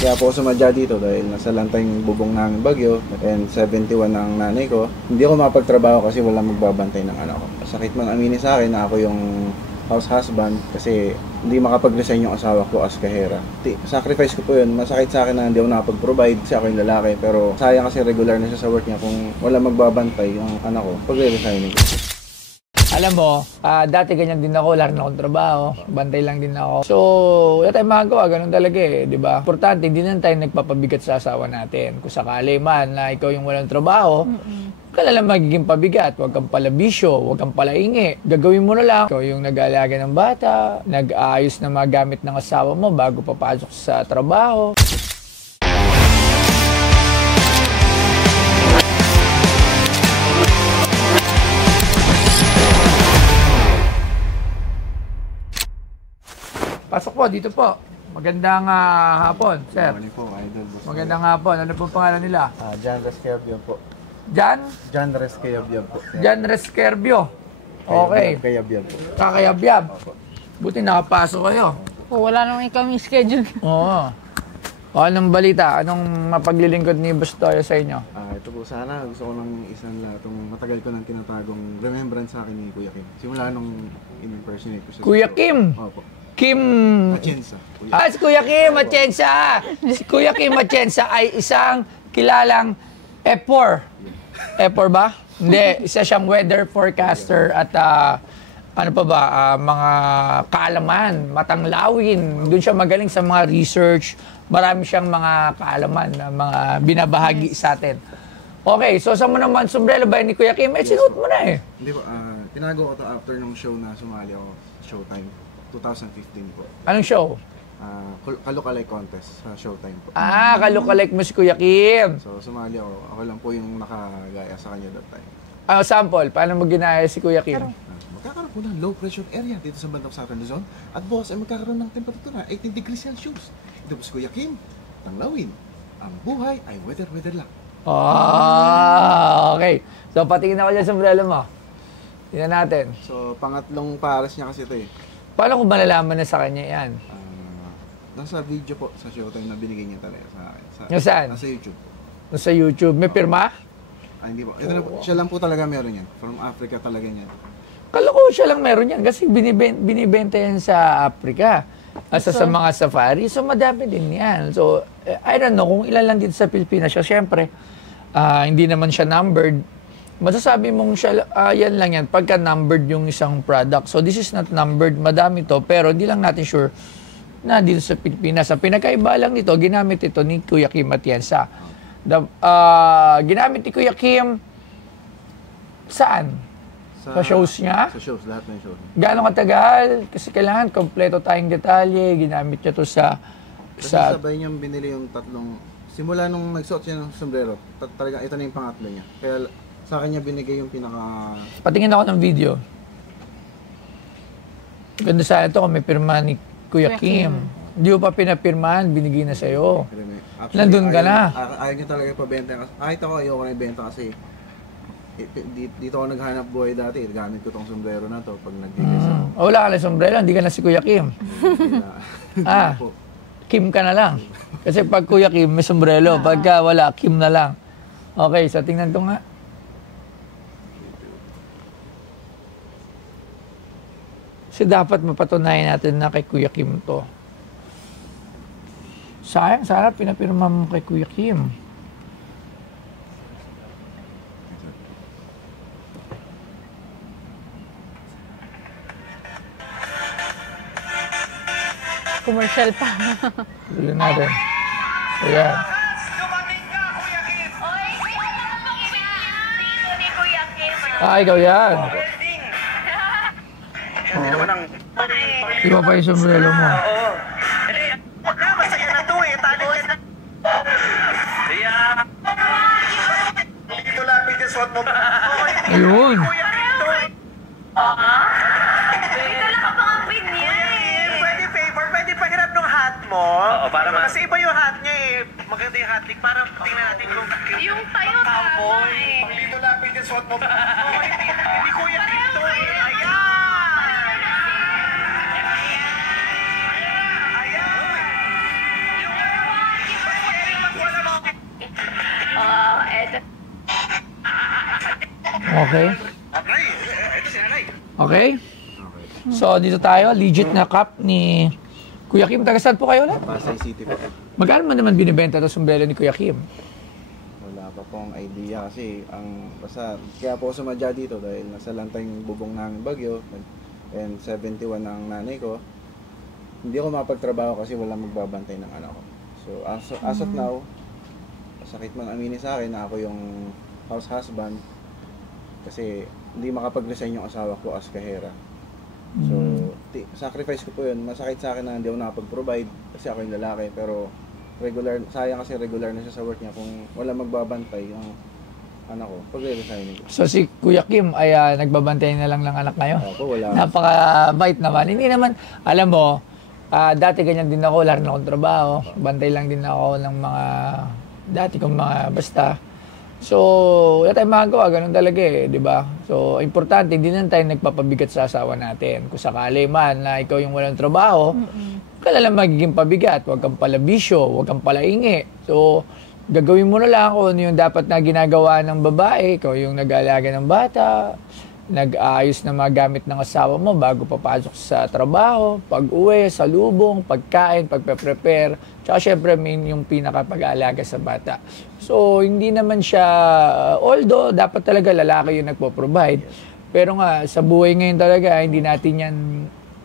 Kaya po sumadya dito dahil nasa lantay yung bubong namin bagyo and 71 ang nanay ko. Hindi ako mapagtrabaho kasi wala magbabantay ng anak ko. Sakit man aminin sa akin na ako yung house husband kasi hindi makapag-resign yung asawa ko as kahera. Sacrifice ko po yun. Masakit sa akin na hindi ako nakapag-provide kasi ako yung lalaki. Pero sayang kasi regular na siya sa work niya kung wala magbabantay yung anak ko pag-resigning ko. Alam mo, dati ganyan din ako, wala rin akong trabaho, bantay lang din ako. So, wala tayong magagawa, ganun talaga eh, di ba? Importante, hindi na tayo nagpapabigat sa asawa natin. Kung sakali man na ikaw yung walang trabaho, ka na lang magiging pabigat, huwag kang palabisyo, huwag kang palaingi. Gagawin mo na lang, ikaw yung nag-aalaga ng bata, nag-aayos na mga gamit ng asawa mo bago papasok sa trabaho. Pasok po, dito po. Magandang hapon, sir. Morning po, idol. Magandang hapon. Ano po pangalan nila? John Resquerbio po. John Resquerbio po. John Resquerbio. Okay. Kayabyab po. Kakayabyab. Buti nakapasok kayo. Oh, wala naman kami schedule. Oo. O, anong balita? Anong mapaglilingkod ni Boss Toyo sa inyo? Ito po sana, gusto ko nang isang itong matagal ko nang tinatagong remembrance sa akin ni Kuya Kim. Simula nung in-impersonate ko siya. Kuya Kim? Opo. Kim... Atienza. Si Kuya Kim Atienza! Si Kuya Kim Atienza ay isang kilalang F4. F4 ba? Hindi, isa siyang weather forecaster at ano pa ba, mga kaalaman, matanglawin. Doon siya magaling sa mga research. Marami siyang mga kaalaman na mga binabahagi sa atin. Okay, so saan mo naman sombrero ba ni Kuya Kim? Sinuot mo na eh. Hindi po, tinago ko to after nung show na sumali ako, Showtime, 2015 po. Anong show? Kalokalike contest sa Showtime po. Kalokalike mo si Kuya Kim. So sumali ako, ako lang po yung nakagaya sa kanya that time. Sample, paano mo ginaya si Kuya Kim? Magkakaroon po ng low pressure area dito sa bandang Southern Luzon at bukas ay magkakaroon ng temperatura 18 degrees Celsius. Ito po si Kuya Kim, tanglawin, ang buhay ay weather lang. Okay. So patingin ako dyan sa umbrella mo. Tingnan natin. So pangatlong pares niya kasi ito eh. Paano kung malalaman na sa kanya yan? Nasa video po sa Showtime na binigay niya talaga sa akin. Yung saan? Nasa YouTube. Nasa YouTube. May pirma? Hindi po. Ito na po. Siya lang po talaga meron yan. From Africa talaga niyan. Kala ko siya lang meron yan kasi binibenta yan sa Africa. Sa mga safari. So madami din yan. So I don't know kung ilan lang dito sa Pilipinas siya. Siyempre, hindi naman siya numbered. Masasabi mong siya, yan lang yan pagka numbered yung isang product. So this is not numbered. Madami to. Pero hindi lang natin sure na dito sa Pilipinas. Ang pinakaiba lang nito, ginamit ito ni Kuya Kim Atienza. Ginamit ni Kuya Kim saan? Sa shows niya? Sa shows, lahat ng shows. Gaano katagal? Kasi kailangan kompleto tayong detalye. Ginamit niya to sa... Kasi sabay niyang binili yung tatlong... Simula nung nagsuot siya ng sombrero, talaga ito na yung pangatlo niya. Kaya sa kanya binigay yung pinaka... Patingin ako ng video. Ganda sa ito kung may pirma ni Kuya Kim. Hindi mo pa pinapirmahan, binigay na sa'yo. Nandun ka na. Ayaw niya talaga pabenta. Kahit ako ayoko na ibenta kasi dito ako naghanap buhay dati. Gamit ko tong sombrero na to pag nag-gigas ako. Wala ka na sombrero, hindi ka na si Kuya Kim. Kim ka na lang. Kasi pag Kuya Kim, may sombrero. Pagka wala, Kim na lang. Okay, so tingnan ko nga. Kasi dapat mapatunayan natin na kay Kuya Kim to. Sayang, sana pinapirma mo kay Kuya Kim. Commercial pa. Tuloy natin. Ayan. Ikaw yan. Iba pa yung sombrero mo. Masaya na to eh. Tagal ka na. Dito lapit yung suot mo. Ayun. Ito lang ang mga pin niya eh. Pwede favor, pwede pahirap ng hat mo. Oo, para Kasi iba yung hat niya eh. Maganda yung hat nick. Para tingnan natin kung... Yung tayo tama eh. Pag dito lapit yung suot mo. Hindi kuya dito eh. Ayan! Okay. Nay, ito si Nanay. Okay? So, dito tayo. Legit na cup ni Kuya Kim. Taga saan po kayo ulit? Pasay City po. Magkano mo naman binibenta ito sombrero ni Kuya Kim? Wala pa pong idea kasi basta kaya po ako sumadya dito dahil nasa lantay yung bubong namin bagyo and 71 ang nanay ko. Hindi ako mapagtrabaho kasi walang magbabantay ng anak ko. So as of now, sakit man aminin sa akin na ako yung house husband kasi hindi makapag-resign yung asawa ko as kahera. So, sacrifice ko po yun. Masakit sa akin na hindi ako nakapag-provide kasi ako yung lalaki. Pero, sayang kasi regular na siya sa work niya. Kung wala magbabantay yung anak ko, pag-resign ko. So, si Kuya Kim ay nagbabantay na lang ng anak ngayon? Opo, wala. Napaka-bait naman. Hindi naman, alam mo, dati ganyan din ako, wala rin akong trabaho. Bantay lang din ako ng mga, dati kong mga basta. So, wala tayong magagawa, ganun talaga di ba? So, importante, hindi na tayo nagpapabigat sa asawa natin. Kung sakali man na ikaw yung walang trabaho, ka lang magiging pabigat, huwag kang palabisyo, huwag kang palaingi. So, gagawin mo na lang kung ano yung dapat na ginagawa ng babae, ikaw yung nag-aalaga ng bata, nag-aayos ng mga gamit ng asawa mo bago papasok sa trabaho, pag-uwi, sa lubong, pagkain, pagpe-prepare, tsaka syempre yung pinaka-pag-aalaga sa bata. So, hindi naman siya, although dapat talaga lalaki yung nagpo-provide, pero nga, sa buhay ngayon talaga, hindi natin yan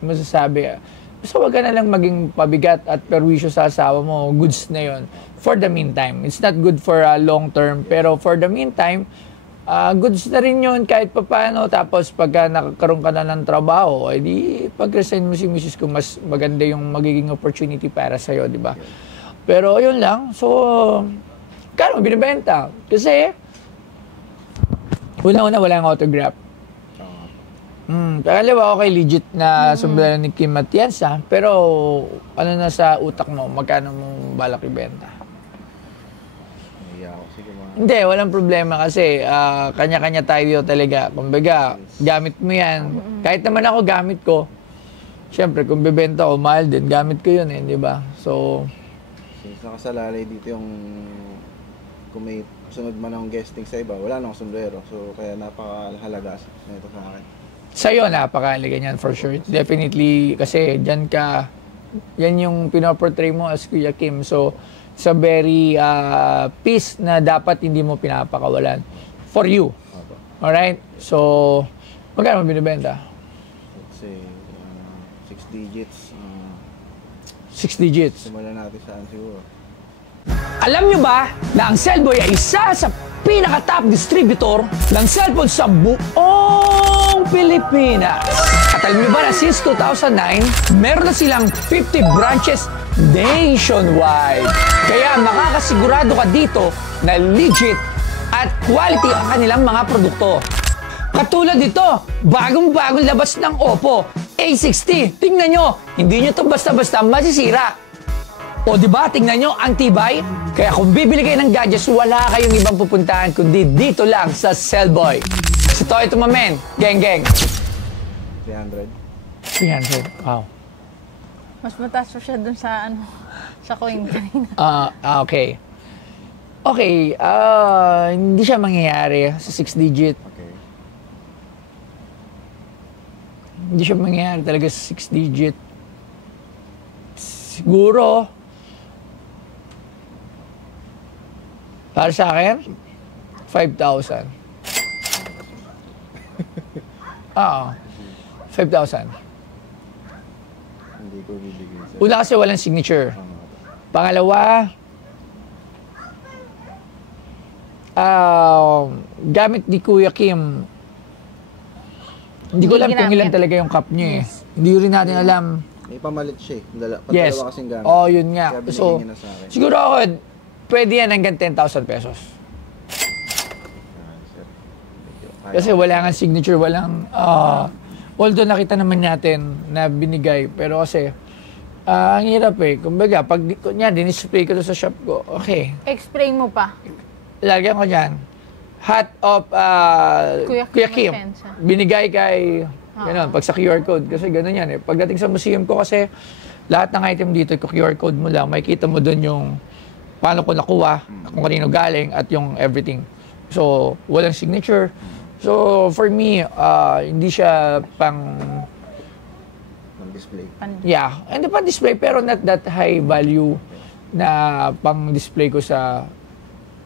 masasabi. So, wag ka na lang maging pabigat at perwisyo sa asawa mo, goods na yon for the meantime. It's not good for long term, pero for the meantime, goods na rin yun kahit papaano. Tapos pagka nakakaroon ka na ng trabaho, edi pag-resign mo si Mrs. kung mas maganda yung magiging opportunity para sa'yo, di ba? Pero yun lang. So, kano binibenta? Kasi, una-una wala yung autograph. Pangalawa, okay, legit na sombrero ni Kim Atienza. Pero, ano na sa utak mo? Magkano mo balak ibenta? Hindi, walang problema kasi kanya-kanya tayo talaga. Kumbaga, gamit mo yan. Kahit naman ako, gamit ko. Siyempre, kung bibenta ko, mahal din. Gamit ko yun di ba? So, nakasalalay dito yung kung may sunod man akong guesting sa iba, wala nang sombrero. So, kaya napakahalaga nito sa akin. Sa'yo, napakahalaga niyan for sure. Definitely, kasi dyan ka, yan yung pinoportray mo as Kuya Kim. So, sa very piece na dapat hindi mo pinapakawalan for you. Alright? So, magkano mo binibenta? Let's say, 6 digits. 6 digits. Simulan natin saan siguro. Alam nyo ba na ang Cellboy ay isa sa pinaka-top distributor ng cellphone sa buong Pilipinas? At alam nyo ba na since 2009, meron na silang 50 branches nationwide. Kaya makakasigurado ka dito na legit at quality ang kanilang mga produkto. Katulad dito, bagong-bagong labas ng Oppo A60. Tingnan nyo, hindi nyo to basta-basta masisira. O diba, tingnan nyo, ang tibay. Kaya kung bibili kayo ng gadgets, wala kayong ibang pupuntahan kundi dito lang sa Cellboy. Si Toy Tumamen, geng. 300. 300, wow. Mas mataas pa siya dun sa sa coin kanina. Okay. Okay, hindi siya mangyayari sa 6 digit. Okay. Hindi siya mangyayari talaga sa 6 digit. Siguro, para sa akin, 5,000. Oo. 5,000. Hindi ko bibigyan sa... Una kasi walang signature. Pangalawa, gamit ni Kuya Kim, hindi ko alam kung ilan talaga yung cup niya Hindi rin natin alam. May pamalit siya Yes. Dalawa kasing gamit. Oh, yun nga. Kaya binigyan So, niya na sa akin. siguro ako, pwede yan hanggang 10,000 pesos. Kasi wala nga signature, walang... although nakita naman natin na binigay, pero kasi, ang hirap Kumbaga, pag dinisplay ko to sa shop ko, okay. Explain mo pa. Lagyan ko dyan. Hat of Kuya Kim. Atienza. Binigay kay, gano'n, pag sa QR code. Kasi gano'n yan Pagdating sa museum ko kasi, lahat ng item dito, QR code mo lang, makikita mo doon yung paano ko nakuha, kung kanino galing, at yung everything. So, walang signature, So, for me, hindi siya pang, Ng display. yeah, hindi pa display, pero not that high value na pang display ko sa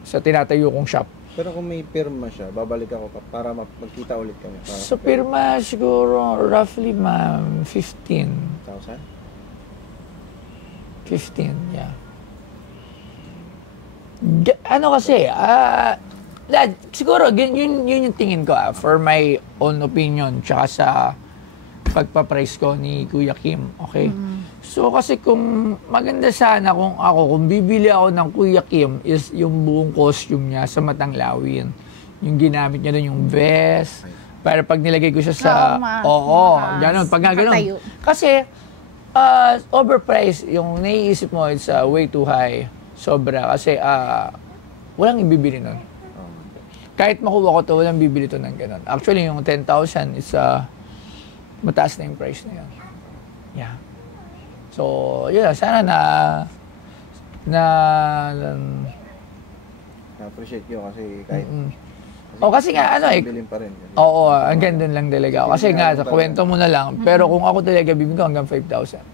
tinatayo kong shop. Pero kung may pirma siya, babalik ako para magkita ulit kami. Sa pirma, siguro, roughly, ma'am, 15. 1,000? 15, yeah. Ano kasi, siguro, yun yung tingin ko, for my own opinion, tsaka sa pagpaprice ko ni Kuya Kim, okay? So, kasi kung maganda sana kung bibili ako ng Kuya Kim is yung buong costume niya sa Matanglawin. Yung ginamit niya doon, yung vest, para pag nilagay ko siya sa, gano'n, pag nga gano'n. Nakatayo. Kasi, overpriced, yung naiisip mo, it's way too high. Sobra. Kasi, walang ibibili nun. Kahit makuha ko to, walang bibili to ng gano'n. Actually, yung 10,000 is, mataas na yung price na yun. Yeah. So, yun, sana Na-appreciate ko kasi kahit... kasi nga, bilhin pa rin. oo, hanggang doon lang talaga ako. Kasi nga, sa kwento mo na lang, pero kung ako talaga bibigyan ko hanggang 5,000.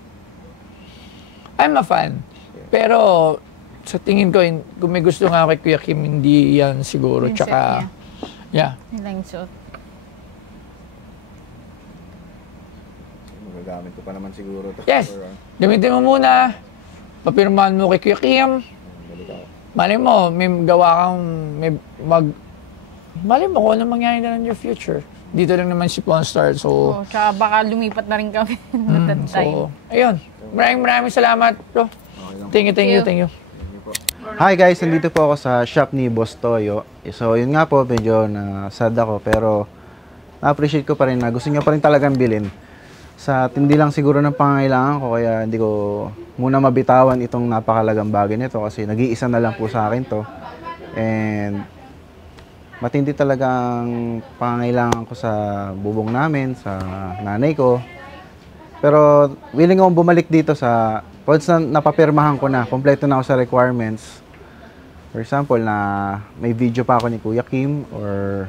I'm a fan. Pero, sa tingin ko, kung may gusto nga kay Kuya Kim, hindi yan siguro. Yung Tsaka, set yeah. Nilang suot. Magagamit ko pa naman siguro to. Yes. Or, Gamitin mo muna. Papirmahan mo kay Kuya Kim. balik ako. Malay mo, may gawa kang, malay mo kung ano mangyayari na in your future. Dito lang naman si Pawnstar, so... Tsaka baka lumipat na rin kami at that time. So, ayun. Maraming salamat, bro. Thank you. Hi guys, nandito po ako sa shop ni Boss Toyo. So, yun nga po, medyo na-sad ako, pero na-appreciate ko pa rin na gusto niyo pa rin talagang bilhin. Sa tindi lang siguro ng pangangailangan ko, kaya hindi ko muna mabitawan itong napakalagang bagay nito kasi nag-iisa na lang po sa akin to. And matindi talagang pangangailangan ko sa bubong namin, sa nanay ko. Pero willing akong bumalik dito sa once na napapirmahan ko na, kompleto na ako sa requirements. For example, na may video pa ako ni Kuya Kim or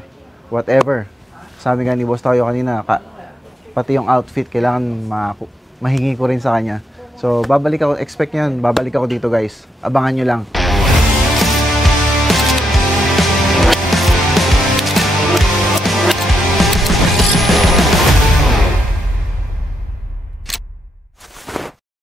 whatever. Sabi nga ni Boss Toyo kanina, pati yung outfit, kailangan mahingi ko rin sa kanya. So, babalik ako, expect nyo yun, babalik ako dito guys. Abangan nyo lang.